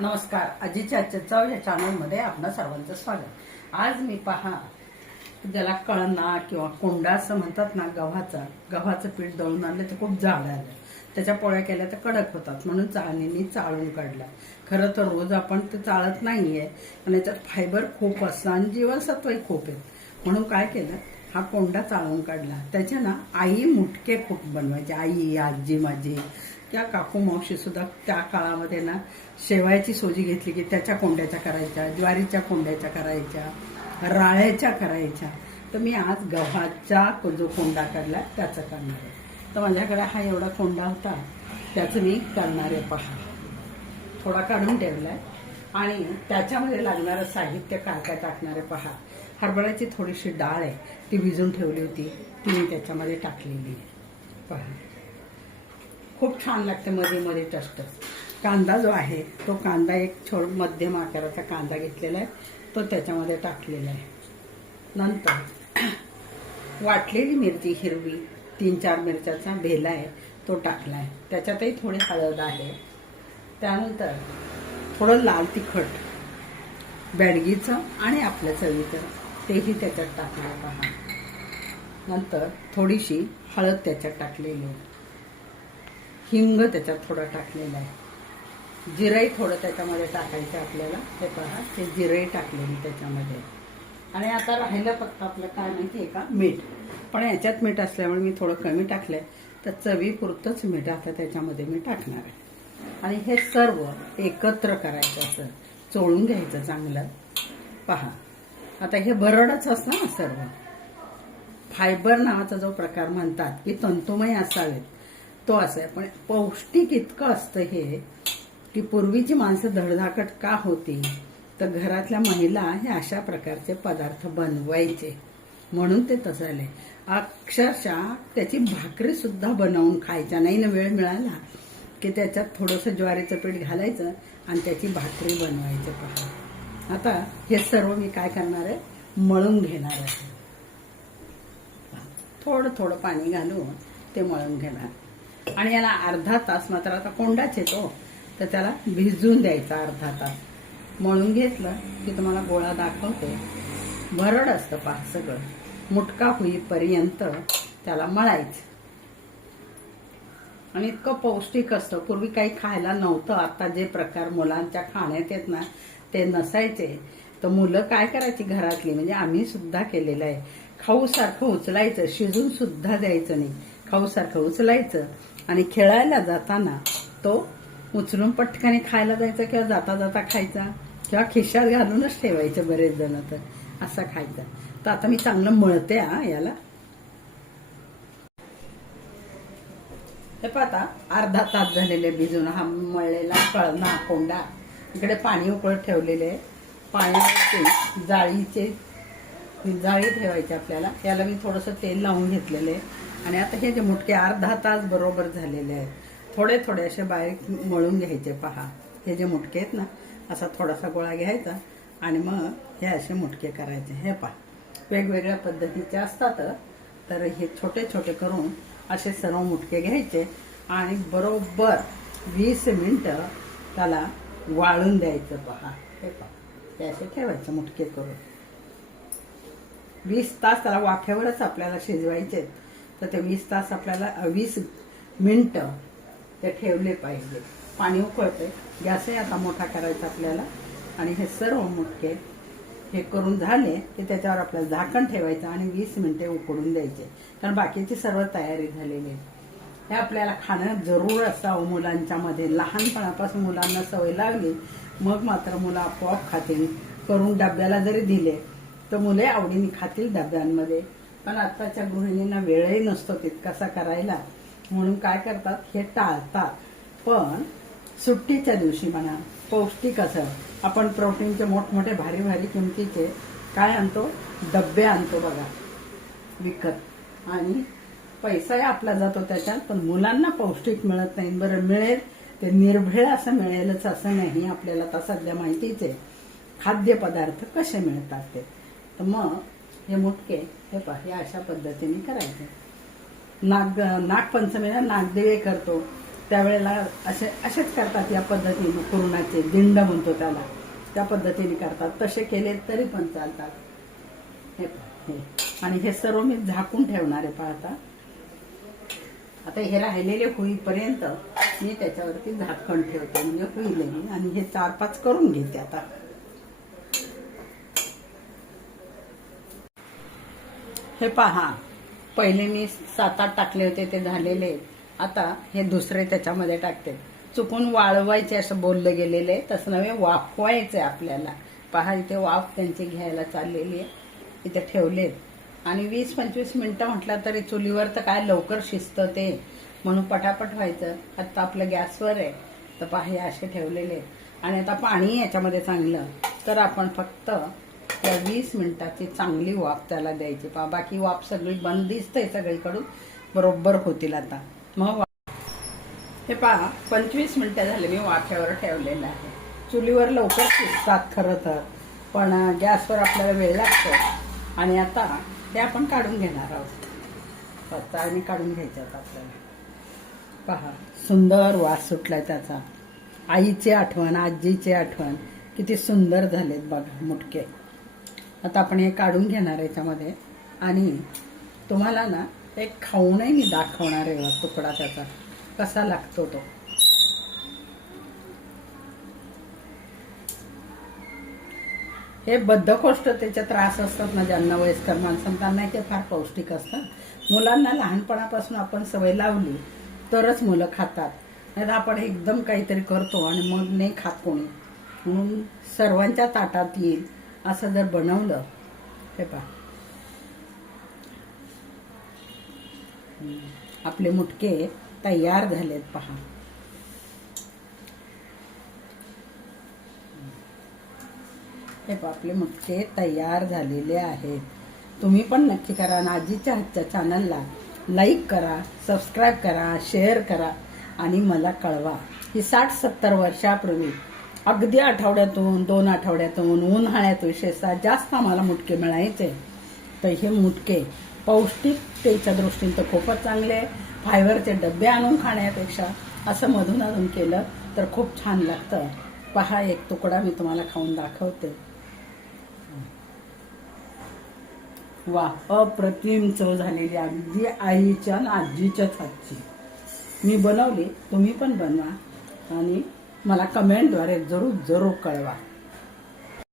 नमस्कार. अजितच्या चव या चॅनलमध्ये आपणा सर्वांचं स्वागत. आज मी पहा ज्याला कळना किंवा कोंडा असं म्हणतात ना, गव्हाचं पीठ दळून आणलं तर खूप जाड आलं. त्याच्या पोळ्या केल्या तर कडक होतात म्हणून चाळणीने चाळून काढला. खरं तर रोज आपण ते चाळत नाहीये आणि याच्यात फायबर खूप असतं आणि जीवनसत्वही खूप आहेत. म्हणून काय केलं, हा कोंडा चाळून काढला. त्याचे ना आई मुटके खूप बनवायचे. आई, आजी माझी त्या काकू मावशी सुद्धा त्या काळामध्ये ना शेवायची सोजी घेतली की त्याच्या कोंड्याच्या करायच्या, ज्वारीच्या कोंड्याच्या करायच्या, राळ्याच्या करायच्या. तर मी आज गव्हाचा जो कोंडा काढला त्याचं करणार आहे. तर माझ्याकडे हा एवढा कोंडा होता, त्याचं मी करणार आहे. पहा, थोडा काढून ठेवलाय आणि त्याच्यामध्ये लागणारं साहित्य काय काय टाकणार आहे पहा. हरभऱ्याची थोडीशी डाळ आहे, ती भिजून ठेवली होती, ती मी त्याच्यामध्ये टाकलेली आहे. पहा, खूप छान लागते मध्ये मध्ये टसटस. कांदा जो आहे तो कांदा एक मध्यम आकाराचा कांदा घेतलेला आहे, तो त्याच्यामध्ये टाकलेला आहे. नंतर वाटलेली मिरची हिरवी 3-4 मिरच्याचा भेला आहे तो टाकला आहे. त्याच्यातही थोडी हळद आहे. त्यानंतर थोडं लाल तिखट बॅडगीचं आणि आपल्या चवीचं तेही त्याच्यात टाकलं पहा. नंतर थोडीशी हळद त्याच्यात टाकलेली आहे. हिंग त्याच्यात थोडं टाकलेलं आहे. जिरंही थोडं त्याच्यामध्ये टाकायचं आपल्याला. ते पहा, ते जिरंही टाकलेली त्याच्यामध्ये. आणि आता राहिलं फक्त आपलं काय माहिती आहे का, मीठ. पण याच्यात मीठ असल्यामुळे मी थोडं कमी टाकलंय, तर चवीपुरतंच मीठ आता त्याच्यामध्ये मी टाकणार आहे. आणि हे सर्व एकत्र करायचं, असं चोळून घ्यायचं चांगलं. पहा, आता हे भरडच असतं ना सर्व. फायबर नावाचा जो प्रकार म्हणतात की तंतुमय असावेत, तो असं आहे. पण पौष्टिक इतकं असतं हे की पूर्वीची माणसं धडधाकट का होती, तर घरातल्या महिला हे अशा प्रकारचे पदार्थ बनवायचे म्हणून ते तसं आले. अक्षरशः त्याची भाकरी सुद्धा बनवून खायच्या नाही ना, वेळ मिळाला की त्याच्यात थोडंसं ज्वारीचं पीठ घालायचं आणि त्याची भाकरी बनवायची. पहा, आता हे सर्व मी काय करणार आहे, मळून घेणार आहे. थोडं थोडं पाणी घालून ते मळून घेणार. आणि याला अर्धा तास, मात्र आता कोंडाच येतो तर त्याला भिजून द्यायचा अर्धा तास. मळून घेतलं की तुम्हाला गोळा दाखवते. भरड असतं पहा, सगळं मुटका होईपर्यंत त्याला मळायचं. आणि इतकं पौष्टिक असतं. पूर्वी काही खायला नव्हतं. आता जे प्रकार मुलांच्या खाण्यात येत ना ते नसायचे. तर मुलं काय करायची घरातली, म्हणजे आम्ही सुद्धा केलेलं आहे, खाऊ सारखं उचलायचं, शिजून सुद्धा द्यायचं नाही, खाऊ सारखं उचलायचं आणि खेळायला जाताना तो उचलून पटकन खायला जायचं किंवा जाता जाता खायचा किंवा खिशात घालूनच ठेवायचं. बरेच जण तर असं खायचं. तर आता मी चांगलं मळते याला. हे पाहता, अर्धा तास झालेले भिजून हा मळलेला कळना कोंडा. इकडे पाणी उकळत ठेवलेले आहे. पाण्याची जाळी ठेवायची आपल्याला. याला मी थोडंसं तेल लावून घेतलेलं आहे. आणि आता हे जे मुटके अर्धा तास बरोबर झालेले आहेत, थोडे थोडे असे बारीक मळून घ्यायचे. पहा, हे जे मुटके आहेत ना, असा थोडासा गोळा घ्यायचा आणि मग हे असे मुटके करायचे. हे पहा, वेगवेगळ्या पद्धतीचे असतात. तर हे छोटे छोटे करून असे सर्व मुटके घ्यायचे आणि बरोबर 20 मिनिटं त्याला वाळून द्यायचं. पहा, हे पहा, हे असे ठेवायचे मुटके करून. 20 तास त्याला वाफेवरच आपल्याला शिजवायचे. तर ते 20 तास आपल्याला 20 मिनिटं ते ठेवले पाहिजे. पाणी उकळते. गॅसही आता मोठा करायचा आपल्याला. आणि हे सर्व मुटके हे करून झाले की त्याच्यावर आपल्याला झाकण ठेवायचं आणि 20 मिनिटे उकडून द्यायचे. कारण बाकीची सर्व तयारी झालेली आहे. हे आपल्याला खाणं जरूर असावं मुलांच्या मध्ये. लहानपणापासून मुलांना सवय लागली मग मात्र मुलं आपोआप खातील. करून डब्याला जरी दिले तर मुले आवडीने खातील डब्यांमध्ये. पण आत्ताच्या गृहिणींना वेळही नसतो तितकासा करायला, म्हणून काय करतात, हे टाळतात. पण सुट्टीच्या दिवशी म्हणा, पौष्टिक असं आपण प्रोटीनचे मोठमोठे भारी भारी किमतीचे काय आणतो, डब्बे आणतो बघा विकत. आणि पैसाही आपला जातो त्याच्यात, पण मुलांना पौष्टिक मिळत नाही. बरं मिळेल ते निर्भेळ असं मिळेलच असं नाही. आपल्याला आता सध्या माहितीच आहे खाद्यपदार्थ कसे मिळतात ते. तर मग हे मुटके हे पहा, हे अशा पद्धतीने करायचे. नागपंचमीला नागदेवे करतो त्यावेळेला असेच करतात या पद्धतीने, पुरणाचे दिंड म्हणतो त्याला, त्या पद्धतीने करतात. तसे केले तरी पण चालतात. हे आणि हे सर्व मी झाकून ठेवणार आहे. पाहता आता हे राहिलेले होईपर्यंत मी त्याच्यावरती झाकण ठेवते, म्हणजे होईल. आणि हे 4-5 करून घेते. आता हे पहा, पहिले मी 7-8 टाकले होते, ते झालेले. आता हे दुसरे त्याच्यामध्ये टाकते. चुकून वाळवायचे असं बोललं गेलेलं आहे, तसं नव्हे, वाफवायचे आपल्याला. पहा इथे वाफ त्यांची घ्यायला चाललेली आहे. इथे ठेवलेत आणि 20-25 मिनिटं म्हटलं तरी चुलीवर तर काय लवकर शिजतं ते, म्हणून पटापट व्हायचं. आता आपलं गॅसवर आहे, तर पहा हे असे ठेवलेले आहेत. आणि आता पाणी याच्यामध्ये चांगलं, तर आपण फक्त त्या 20 मिनिटाची चांगली वाफ त्याला द्यायची. पहा बाकी वाफ सगळी बंद दिसते सगळीकडून, बरोबर होतील. आता मग हे पहा 25 मिनिटं झाले मी वाफ्यावर ठेवलेलं आहे. चुलीवर लवकर शिजतात खरं तर, पण गॅसवर आपल्याला वेळ लागतो. आणि आता हे आपण काढून घेणार आहोत. आणि काढून घ्यायच्यात आपल्याला. पहा सुंदर वास सुटलाय त्याचा. आईची आठवण, आजीची आठवण, किती सुंदर झालेत बघा मुटके. आता आपण हे काढून घेणार याच्यामध्ये. आणि तुम्हाला ना एक खाऊनही मी दाखवणार आहे तुकडा त्याचा कसा लागतो तो. हे बद्धकोष्ठतेचे त्रास असतात ना ज्यांना, वयस्कर माणसांना, त्यांना हे फार पौष्टिक असतं. मुलांना लहानपणापासून आपण सवय लावली तरच मुलं खातात. नाही तर आपण एकदम काहीतरी करतो आणि मग नाही खात कोणी, म्हणून सर्वांच्या ताटात येईल असं जर बनवलं. हे पहा आपले मुटके तयार झालेत. पहा हे आपले मुटके तयार झालेले आहेत. तुम्ही पण नक्की करा. आजीच्या हातच्या चॅनलला लाईक करा, सबस्क्राईब करा, शेअर करा आणि मला कळवा. ही 60-70 वर्षापूर्वी अगदी आठवड्यातून 2 आठवड्यातून, उन्हाळ्यात विशेषतः जास्त आम्हाला मुटके मिळायचे. तर हे मुटके पौष्टिकतेच्या दृष्टीने तर खूपच चांगले. फायबरचे डबे आणून खाण्यापेक्षा असं मधून अधून केलं तर खूप छान लागतं. पहा एक तुकडा मी तुम्हाला खाऊन दाखवते. वा, अप्रतिम चव झालेली, अगदी आईच्या आणि आजीच्याच हातची. मी बनवली, तुम्ही पण बनवा आणि मला कमेंटद्वारे जरूर कळवा.